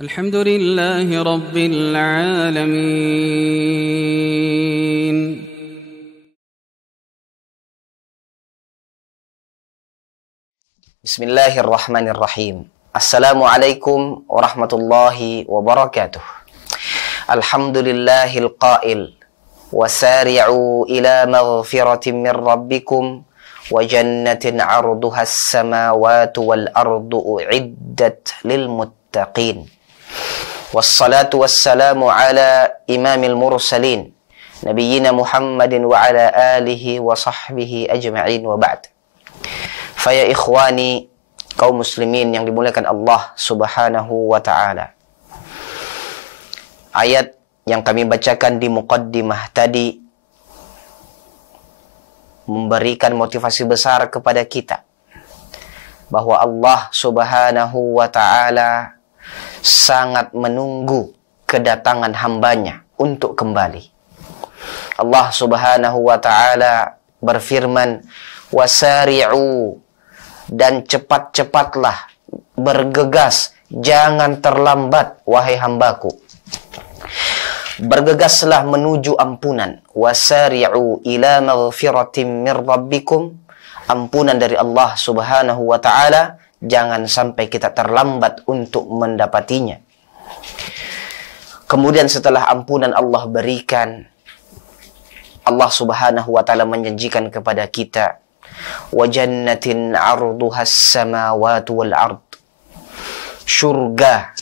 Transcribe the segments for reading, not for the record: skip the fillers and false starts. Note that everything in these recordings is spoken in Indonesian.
الحمد لله رب العالمين. Bismillahirrahmanirrahim. Assalamualaikum warahmatullahi wabarakatuh. Alhamdulillahil qail wasari'u ila maghfiratin min rabbikum wa jannatin 'arduha as-samawati wal ardu u'iddat lil muttaqin. Wassalatu wassalamu ala imamil mursalin nabiyyina Muhammadin wa ala alihi wa sahbihi ajma'in wa ba'd. Faya ikhwani kaum muslimin yang dimuliakan Allah subhanahu wa ta'ala, ayat yang kami bacakan di muqaddimah tadi memberikan motivasi besar kepada kita bahwa Allah subhanahu wa ta'ala sangat menunggu kedatangan hambanya untuk kembali. Allah subhanahu wa ta'ala berfirman, wasari'u, dan cepat-cepatlah, bergegas, jangan terlambat wahai hambaku. Bergegaslah menuju ampunan. Wasari'u ila maghfiratin min rabbikum, ampunan dari Allah subhanahu wa ta'ala. Jangan sampai kita terlambat untuk mendapatinya. Kemudian setelah ampunan Allah berikan, Allah subhanahu wa ta'ala menjanjikan kepada kita, wa jannatin 'arduha as-samawati wal ard, surga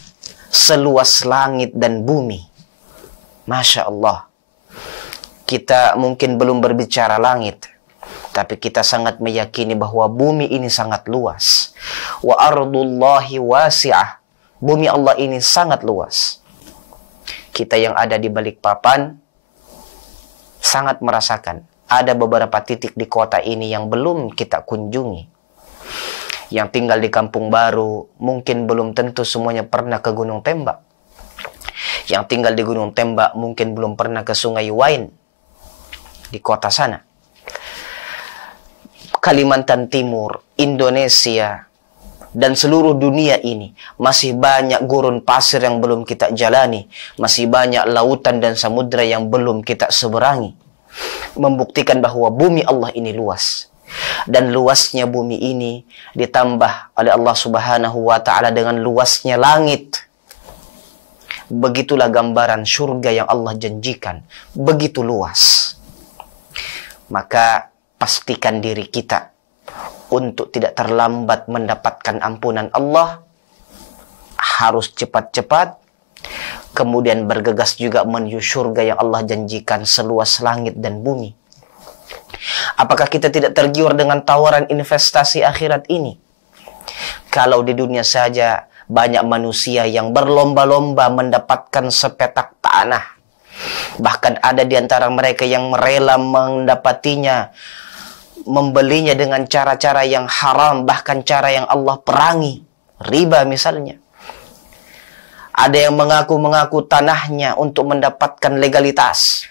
seluas langit dan bumi. Masya Allah, kita mungkin belum berbicara langit, tapi kita sangat meyakini bahwa bumi ini sangat luas. Wa ardullahi wasi'ah, bumi Allah ini sangat luas. Kita yang ada di Balikpapan sangat merasakan ada beberapa titik di kota ini yang belum kita kunjungi. Yang tinggal di Kampung Baru mungkin belum tentu semuanya pernah ke Gunung Tembak. Yang tinggal di Gunung Tembak mungkin belum pernah ke Sungai Wain di kota sana. Kalimantan Timur, Indonesia, dan seluruh dunia ini masih banyak gurun pasir yang belum kita jalani. Masih banyak lautan dan samudra yang belum kita seberangi. Membuktikan bahwa bumi Allah ini luas. Dan luasnya bumi ini ditambah oleh Allah subhanahu wa ta'ala dengan luasnya langit. Begitulah gambaran surga yang Allah janjikan. Begitu luas. Maka pastikan diri kita untuk tidak terlambat mendapatkan ampunan Allah. Harus cepat-cepat. Kemudian bergegas juga menuju surga yang Allah janjikan seluas langit dan bumi. Apakah kita tidak tergiur dengan tawaran investasi akhirat ini? Kalau di dunia saja banyak manusia yang berlomba-lomba mendapatkan sepetak tanah. Bahkan ada di antara mereka yang rela mendapatinya, membelinya dengan cara-cara yang haram, bahkan cara yang Allah perangi. Riba misalnya. Ada yang mengaku-mengaku tanahnya untuk mendapatkan legalitas.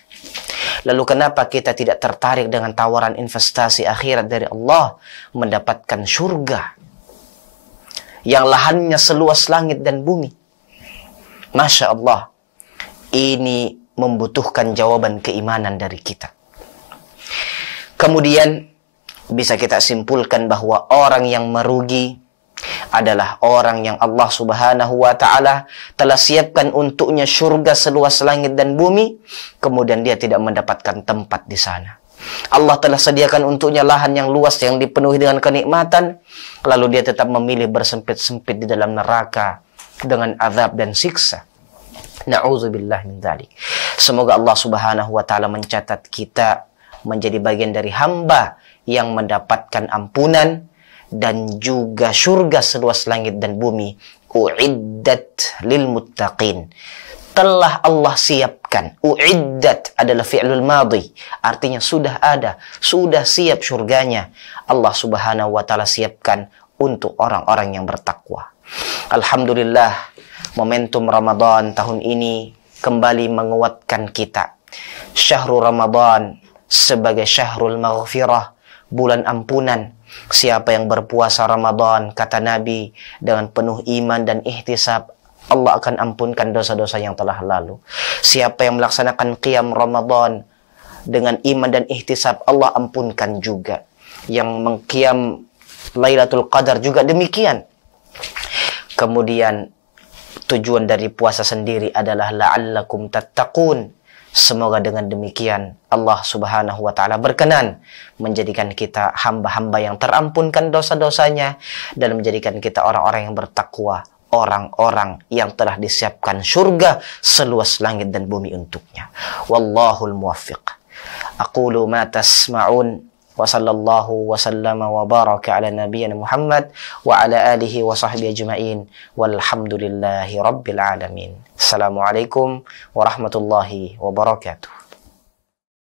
Lalu kenapa kita tidak tertarik dengan tawaran investasi akhirat dari Allah, mendapatkan surga yang lahannya seluas langit dan bumi? Masya Allah, ini membutuhkan jawaban keimanan dari kita. Kemudian bisa kita simpulkan bahwa orang yang merugi adalah orang yang Allah subhanahu wa ta'ala telah siapkan untuknya surga seluas langit dan bumi, kemudian dia tidak mendapatkan tempat di sana. Allah telah sediakan untuknya lahan yang luas yang dipenuhi dengan kenikmatan, lalu dia tetap memilih bersempit-sempit di dalam neraka dengan azab dan siksa. Na'udzubillah min dzalik. Semoga Allah subhanahu wa ta'ala mencatat kita menjadi bagian dari hamba yang mendapatkan ampunan dan juga surga seluas langit dan bumi. U'iddat lil muttaqin, telah Allah siapkan. U'iddat adalah fi'lul madhi, artinya sudah ada, sudah siap surganya. Allah subhanahu wa ta'ala siapkan untuk orang-orang yang bertakwa. Alhamdulillah, momentum Ramadan tahun ini kembali menguatkan kita. Syahrul Ramadan sebagai syahrul maghfirah, bulan ampunan. Siapa yang berpuasa Ramadan, kata Nabi, dengan penuh iman dan ihtisab, Allah akan ampunkan dosa-dosa yang telah lalu. Siapa yang melaksanakan qiyam Ramadan dengan iman dan ihtisab, Allah ampunkan juga. Yang mengqiyam Lailatul Qadar juga demikian. Kemudian tujuan dari puasa sendiri adalah la'allakum tattaqun. Semoga dengan demikian Allah Subhanahu wa taala berkenan menjadikan kita hamba-hamba yang terampunkan dosa-dosanya dan menjadikan kita orang-orang yang bertakwa, orang-orang yang telah disiapkan surga seluas langit dan bumi untuknya. Wallahul muwaffiq. Aqulu ma tasma'un wa sallallahu wa sallama wa baraka ala nabiyyina Muhammad wa ala alihi wa sahbihi ajma'in walhamdulillahi rabbil alamin. Assalamualaikum warahmatullahi wabarakatuh.